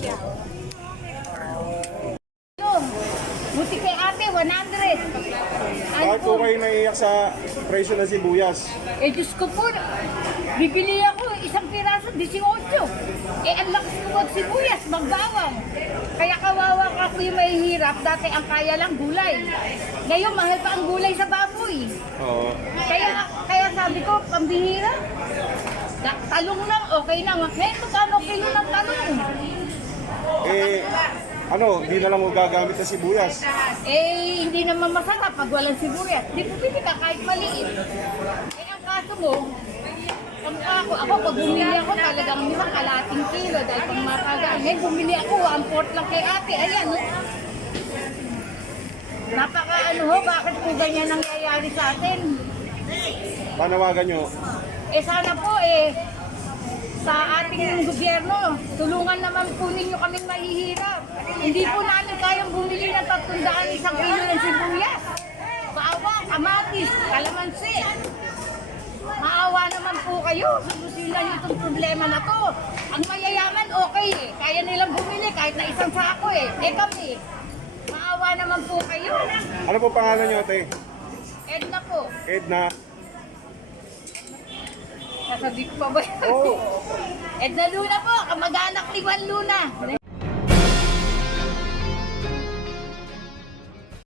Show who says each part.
Speaker 1: siya. Buti kay ate, 100. Ano
Speaker 2: Bakit po kayo naiiyak sa presyo ng sibuyas?
Speaker 1: Eh, Diyos ko po, bibili ako isang piraso, 18. Eh, ang lakas ko mag sibuyas, magbawang. Kaya kawawa ka ko yung mahihirap. Dati ang kaya lang gulay. Ngayon, mahal pa ang gulay sa baboy. Oo. Kaya, kaya sabi ko, pambihira. Talong lang, okay na. Ngayon, magkano kilo ng talong?
Speaker 2: Eh, ano, di na lang mo gagamit ng sibuyas.
Speaker 1: Eh, hindi naman masarap pag walang sibuyas. Di po pili ka kahit maliit. Eh, ang kaso mo, ang ako, ako pag bumili ako talagang isang kalating kilo dahil pang matagaan. Ngayon bumili ako, one fourth lang kay ate. Ayan, oh. Napaka ano ho, bakit po ganyan nangyayari sa atin?
Speaker 2: Panawagan nyo,
Speaker 1: Eh sana po eh, sa ating gobyerno, tulungan naman po ninyo kaming mahihirap. Hindi po namin kayang bumili ng 300 isang kilo ng sibuyas. Maawa, kamatis, kalamansi. Maawa naman po kayo, solusyonan niyo itong problema na to. Ang mayayaman, okay eh. Kaya nilang bumili kahit na isang sako eh. Eh kami, maawa naman po kayo.
Speaker 2: ano po pangalan nyo, ate? Edna po, Edna.
Speaker 1: Sasabi ko pa ba? Oo. Edna Luna po, kamag-anak ni Juan Luna.